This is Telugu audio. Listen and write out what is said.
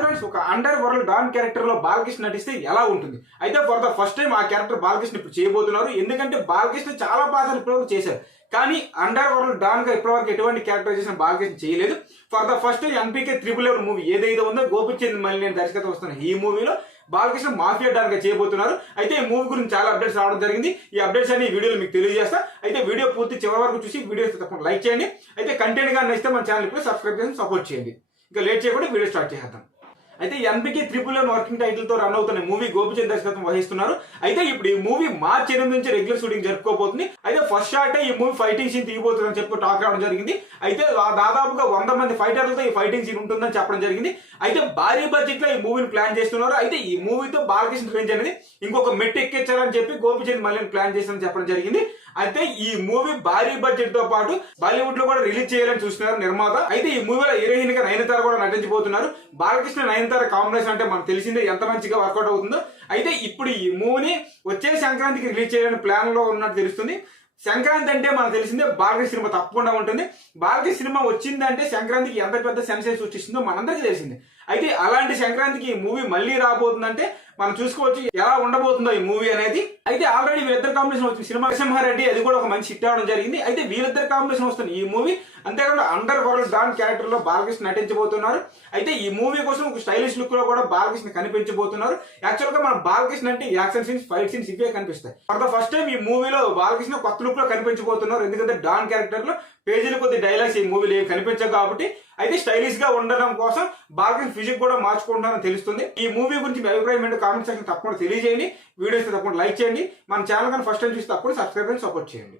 ఫ్రెండ్స్, ఒక అండర్ వరల్డ్ డాన్ క్యారెక్టర్ లో బాలకృష్ణ నటిస్తే ఎలా ఉంటుంది? అయితే ఫర్ ద ఫస్ట్ టైం ఆ క్యారెక్టర్ బాలకృష్ణ ఇప్పుడు చేయబోతున్నారు. ఎందుకంటే బాలకృష్ణ చాలా పాత్రలు ఇప్పటివరకు చేశారు, కానీ అండర్ వరల్డ్ డాన్ గా ఇప్పటివరకు ఎటువంటి క్యారెక్టరైజేషన్ బాలకృష్ణ చేయలేదు. For the first time NPK 11 movie ఏదైతే ఉందో గోపిచంద్ మల్లి దర్శకత్వం వస్తున్న ఈ మూవీలో బాలకృష్ణ మాఫియా డాన్ గా చేయబోతున్నారు. అయితే ఈ మూవీ గురించి చాలా అప్డేట్స్ రావడం జరిగింది. ఈ అప్డేట్స్ అన్ని వీడియోలో మీకు తెలియజేస్తా. అయితే వీడియో పూర్తి చివరి వరకు చూసి వీడియోస్ తప్పకుండా లైక్ చేయండి. అయితే కంటెంట్ గా నచ్చితే మన ఛానల్ ఇప్పుడు సబ్స్క్రైబ్ చేసి సపోర్ట్ చేయండి. ఇంకా లేట్ చేయకుండా వీడియో స్టార్ట్ చేద్దాం. అయితే ఎన్పీకే 11 వర్కింగ్ టైటిల్ తో రన్ అవుతున్న మూవీ గోపిచంద్ దర్శకత్వం వహిస్తున్నారు. అయితే ఇప్పుడు ఈ మూవీ మార్చి 8 నుంచి రెగ్యులర్ షూటింగ్ జరుపుకోబోతుంది. అయితే ఫస్ట్ షాట్ ఈ మూవీ ఫైటింగ్ సీన్ తీయబోతుందని చెప్పి టాక్ రావడం జరిగింది. అయితే దాదాపుగా 100 మంది ఫైటర్లతో ఈ ఫైటింగ్ సీన్ ఉంటుందని చెప్పడం జరిగింది. అయితే భారీ బడ్జెట్ లో ఈ మూవీని ప్లాన్ చేస్తున్నారు. అయితే ఈ మూవీతో బాలకృష్ణ రేంజ్ అనేది ఇంకొక మెట్టు ఎక్కించాలని చెప్పి గోపిచంద్ మళ్ళీ ప్లాన్ చేస్తారని చెప్పడం జరిగింది. అయితే ఈ మూవీ భారీ బడ్జెట్ తో పాటు బాలీవుడ్ లో కూడా రిలీజ్ చేయాలని చూస్తున్నారు నిర్మాత. అయితే ఈ మూవీలో హీరోయిన్ గా నయనతార కూడా నటించబోతున్నారు. బాలకృష్ణ నయనతార కాంబినేషన్ అంటే మనకు తెలిసిందే ఎంత మంచిగా వర్కౌట్ అవుతుందో. అయితే ఇప్పుడు ఈ మూవీని వచ్చే సంక్రాంతికి రిలీజ్ చేయాలని ప్లాన్ లో ఉన్నట్టు తెలుస్తుంది. సంక్రాంతి అంటే మనకు తెలిసిందే బాలకృష్ణ సినిమా తప్పకుండా ఉంటుంది. బాలకృష్ణ సినిమా వచ్చిందంటే సంక్రాంతికి ఎంత పెద్ద సెన్సేషన్ సృష్టిస్తుందో మనందరికీ తెలిసిందే. అయితే అలాంటి సంక్రాంతికి ఈ మూవీ మళ్ళీ రాబోతుందంటే మనం చూసుకోవచ్చు ఎలా ఉండబోతుందో ఈ మూవీ అనేది. అయితే ఆల్రెడీ వీళ్ళిద్దరు కాంబినేషన్ వచ్చింది సినిమా నరసింహారెడ్డి, అది కూడా ఒక మంచి హిట్ అవడం జరిగింది. అయితే వీళ్ళిద్దరు కాంబినేషన్ వస్తుంది ఈ మూవీ. అంతేకాకుండా అండర్ వరల్డ్ డాన్ క్యారెక్టర్ లో బాలకృష్ణ నటించబోతున్నారు. అయితే ఈ మూవీ కోసం ఒక స్టైలిష్ లుక్ లో కూడా బాలకృష్ణ కనిపించబోతున్నారు. యాక్చువల్ గా మన బాలకృష్ణ అంటే యాక్షన్ సీన్స్, ఫైట్ సీన్స్ ఇవే కనిపిస్తాయి. ఫర్ ద ఫస్ట్ టైం ఈ మూవీలో బాలకృష్ణ కొత్త లుక్ లో కనిపించబోతున్నారు. ఎందుకంటే డాన్ క్యారెక్టర్ లో పేజీలు కొద్ది డైలాగ్స్ ఈ మూవీలో కనిపించవు కాబట్టి. అయితే స్టైలిష్ గా ఉండడం కోసం బాలకృష్ణ ఫిజిక్ కూడా మార్చుకుంటున్నారని తెలుస్తుంది. ఈ మూవీ గురించి మీ అభిప్రాయం ఏంటో కామెంట్ సెక్షన్ తప్పకుండా తెలియజేయండి. వీడియోస్ తప్పకుండా లైక్ చేయండి. మన ఛానల్ కానీ ఫస్ట్ టైం చూసి తప్పకుండా సబ్స్క్రైబ్ చేసి సపోర్ట్ చేయండి.